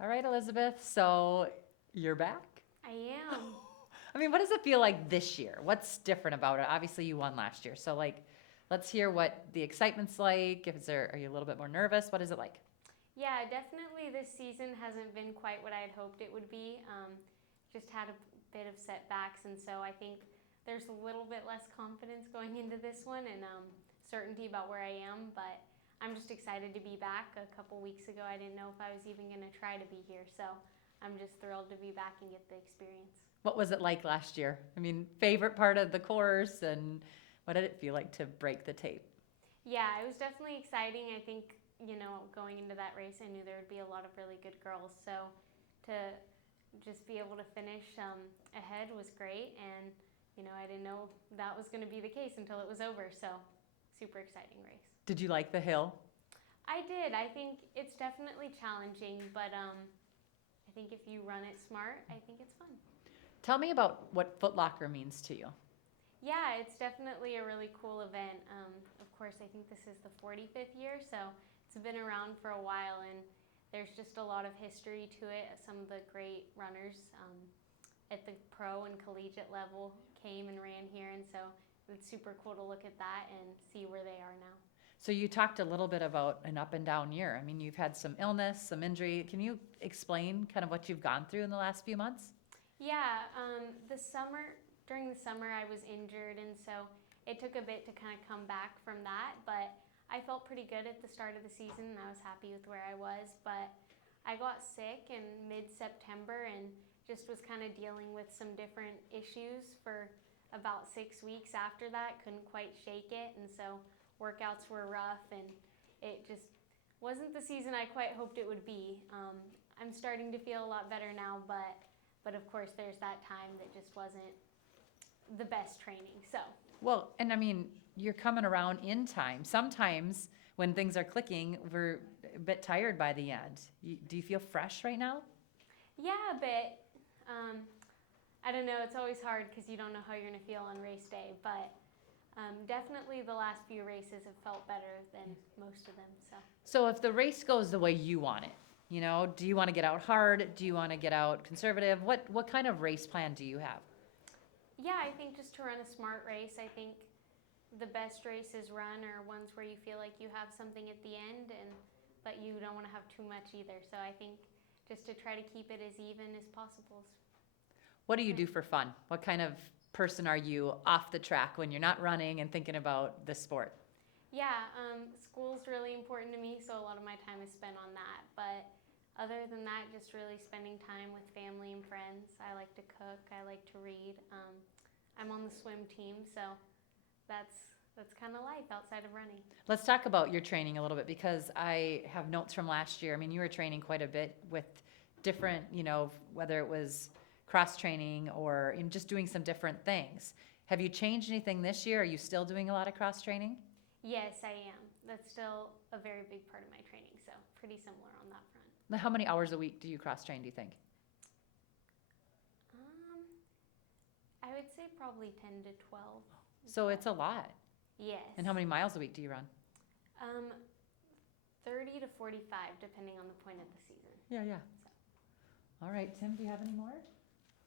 All right, Elizabeth. So you're back? I am. I mean, what does it feel like this year? What's different about it? Obviously, you won last year. So, like, let's hear what the excitement's like. Are you a little bit more nervous? What is it like? Yeah, definitely this season hasn't been quite what I had hoped it would be. Just had a bit of setbacks, and so I think there's a little bit less confidence going into this one and certainty about where I am. But I'm just excited to be back. A couple weeks ago, I didn't know if I was even going to try to be here. So I'm just thrilled to be back and get the experience. What was it like last year? I mean, favorite part of the course, and what did it feel like to break the tape? Yeah, it was definitely exciting. I think, going into that race, I knew there would be a lot of really good girls. So to just be able to finish ahead was great. And, I didn't know that was going to be the case until it was over. So super exciting race. Did you like the hill? I did. I think it's definitely challenging, but I think if you run it smart, I think it's fun. Tell me about what Foot Locker means to you. Yeah, it's definitely a really cool event. Of course, I think this is the 45th year, so it's been around for a while, and there's just a lot of history to it. Some of the great runners at the pro and collegiate level came and ran here, and so it's super cool to look at that and see where they are now. So you talked a little bit about an up and down year. I mean, you've had some illness, some injury. Can you explain kind of what you've gone through in the last few months? Yeah, during the summer, I was injured, and so it took a bit to kind of come back from that. But I felt pretty good at the start of the season, and I was happy with where I was. But I got sick in mid-September and just was kind of dealing with some different issues for about 6 weeks after that. Couldn't quite shake it, and so workouts were rough, and it just wasn't the season I quite hoped it would be. I'm starting to feel a lot better now, but of course, there's that time that just wasn't the best training. So, Well, and I mean, you're coming around in time. Sometimes when things are clicking, we're a bit tired by the end. Do you feel fresh right now? yeah, a bit. I don't know. It's always hard because you don't know how you're going to feel on race day. But definitely the last few races have felt better than most of them. So, So if the race goes the way you want it, do you want to get out hard? Do you want to get out conservative? What kind of race plan do you have? yeah, I think just to run a smart race, I think the best races run are ones where you feel like you have something at the end, but you don't want to have too much either. So I think just to try to keep it as even as possible. What do you do for fun? What kind of person are you off the track when you're not running and thinking about the sport? Yeah, school's really important to me, so a lot of my time is spent on that. But other than that, just really spending time with family and friends. I like to cook. I like to read. I'm on the swim team, so that's kind of life outside of running. Let's talk about your training a little bit because I have notes from last year. I mean, you were training quite a bit with different, whether it was cross training or just doing some different things. Have you changed anything this year? Are you still doing a lot of cross training? Yes, I am. That's still a very big part of my training, so pretty similar on that front. Now, how many hours a week do you cross train, do you think? Um, I would say probably 10 to 12. So it's a lot. Yes. And how many miles a week do you run? Um, 30 to 45, depending on the point of the season. Yeah. All right, Tim, do you have any more?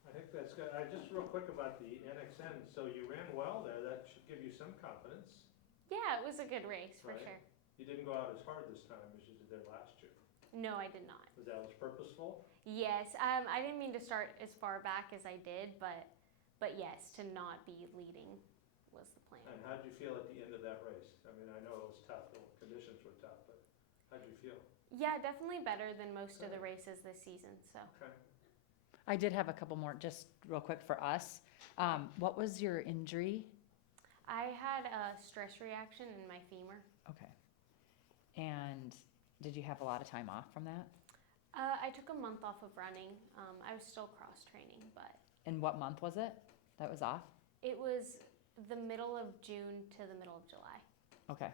I think that's good. Just real quick about the NXN. So you ran well there. That should give you some confidence. Yeah, it was a good race for Right. sure. You didn't go out as hard this time as you did last year. No, I did not. Was that purposeful? Yes, I didn't mean to start as far back as I did, but yes, to not be leading was the plan. And how did you feel at the end of that race? I mean, I know it was tough. The conditions were tough, but how did you feel? Yeah, definitely better than most of the Good. races this season. So Okay. I did have a couple more, just real quick for us. What was your injury? I had a stress reaction in my femur. Okay. And did you have a lot of time off from that? I took a month off of running. I was still cross training, but And what month was it that was off? it was the middle of June to the middle of July. Okay.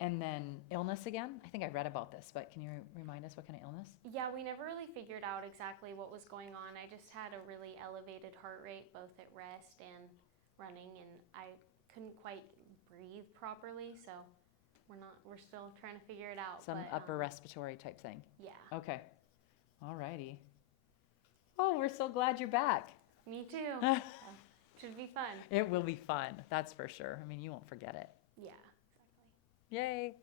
And then illness again? I think I read about this, but can you remind us what kind of illness? Yeah, we never really figured out exactly what was going on. I just had a really elevated heart rate both at rest and running, and I couldn't quite breathe properly, so we're still trying to figure it out. Some but, upper respiratory type thing. Yeah. Okay. All righty. Oh, we're so glad you're back. Me too. Should be fun. It will be fun, that's for sure. I mean, you won't forget it. Yeah, exactly. Yay.